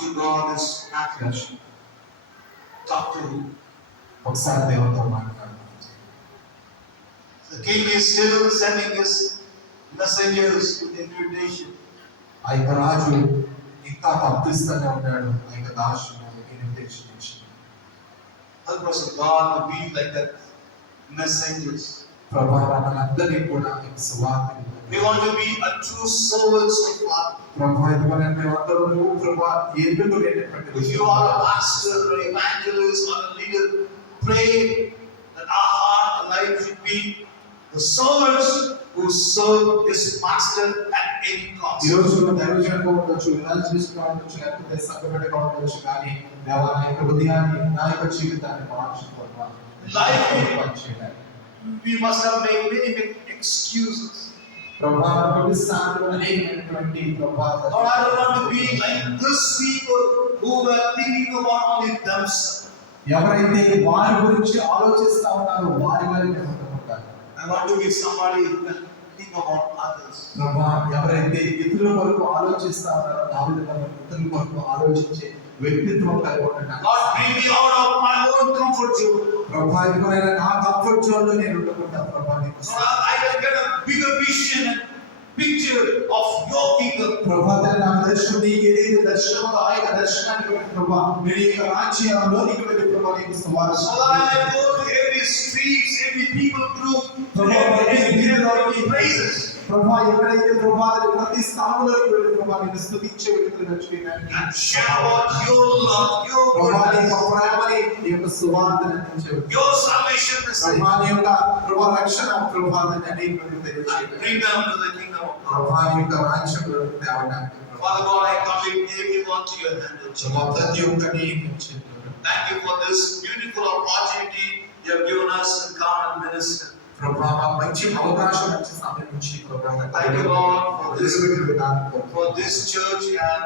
to God is happy. Talk to Him. ఒకసారి దేవునితో మాట్లాడండి. The king is still sending his messengers with invitation. ఆ యొక్క రాజు ఇంకా పంపిస్తూనే ఉన్నాడు. ఆ యొక్క దాసుడు ఇన్విటేషన్ ఇచ్చి. Help us, God, to be like that messengers. ప్రభువా మనందరినీ కూడా ఈ సువార్తని We want to be a true servants of God. ప్రభువా ఇదిగోనే మేమందరూ ప్రభువా ఎందుకు లేనటువంటి If you are a pastor or evangelist or a leader, pray that our heart and life should be the servants who serve his master at any cost. ఈ రోజు దైవజనులుగా ఉండొచ్చు, ఎవాంజలిస్ట్గా ఉండొచ్చు, లేకపోతే సంఘటనగా ఉండొచ్చు, కానీ దేవా నా యొక్క హృదయాన్ని నా యొక్క జీవితాన్ని మార్చు ప్రభువా. We must have made many excuses. ప్రభువా కొన్నిసార్లు అనేకమైనటువంటి ప్రభువా Lord, I don't want to be like these people who were thinking about only themselves. ఎవరైతే వారి గురించి ఆలోచిస్తా ఉన్నారో వారి వారిని ఉంటారు. I want to be somebody who can think about others. ప్రభువా ఎవరైతే ఇతరుల కొరకు ఆలోచిస్తా ఉన్నారో ఆ విధంగా ఇతరుల కొరకు ఆలోచించే వ్యక్తిత్వం కలిగి ఉంటాను. Lord, bring me out of my own comfort zone. ప్రభువా ఇదిగోనైనా నా కంఫర్ట్ జోన్ లో నేను ఉండకుండా ప్రభువా నీకు So I can get a bigger vision and picture of your kingdom. ప్రభువా నా దర్శనం నీకు ఏదైతే దర్శనమో ఆ యొక్క దర్శనానికి వెళ్ళి ప్రభువా నీ యొక్క రాజ్యంలో నీకు వెళ్ళి ప్రభువా నీకు సువార్త. So that I go to every streets, every people group, every places. ప్రభువా ఎక్కడైతే ప్రభువా ప్రతి స్థానంలోకి వెళ్ళి ప్రభువా నీకు స్తుతించే వ్యక్తులుగా చేయాలి. And share about your love, your ప్రభువా నీ goodness, యొక్క ప్రేమని నీ యొక్క సువార్తను అందించేవారు. your salvation message. ప్రభువా నీ యొక్క ప్రభువా రక్షణ ప్రభువా అనేకులకు తెలియజేయాలి. Bring them to the kingdom of God. ప్రభువా నీ యొక్క రాజ్యంలో తేవడానికి Father God, I commit everyone to your hand. ప్రభువా ప్రతి ఒక్కరిని నీకు చెప్తున్నాను. Thank you for this beautiful opportunity you have given us to come and minister. ప్రభువా మాకు మంచి అవకాశం మంచి సమయం నుంచి ప్రభువా Thank you, Lord, for this this church and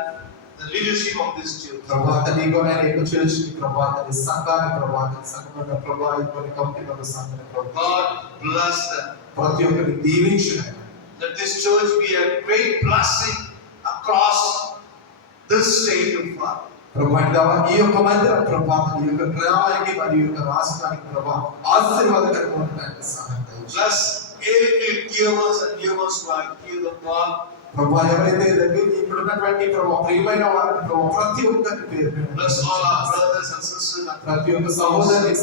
the leadership of this church. ప్రభువా నీకోనే యొక్క చర్చ్ ని ప్రభువా నీ సంఘాన్ని ప్రభువా నీ సంఘంలో ప్రభువా ఈ కమిటీలో సంఘాన్ని ప్రభువా God bless them. ప్రతి ఒక్కరిని దీవించండి. Let this church be a great blessing across this state of God. ప్రభువా ఈ యొక్క మందిరం ప్రభువా ఈ యొక్క గ్రామానికి మరియు ఈ యొక్క రాష్ట్రానికి ప్రభువా ఆశీర్వాదకరంగా ఉండడానికి సహాయం చేయండి. Bless every hearers and hearers who are here of God. ప్రభువా ఎవరైతే దగ్గర ఇప్పుడు ఉన్నటువంటి ప్రభువా ప్రియమైన వారిని ప్రభువా ప్రతి ఒక్కరి పేరు Bless all our brothers and sisters. ప్రతి ఒక్క సహోదరుని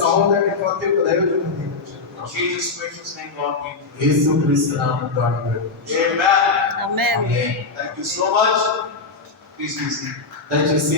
ప్రతి ఒక్క దైవజనుని దీవించండి. In Jesus' precious name, Lord, we pray. యేసుక్రీస్తు నామములో అడిగాను. Amen. Amen. Thank you so much. Please be seated. దయచేసి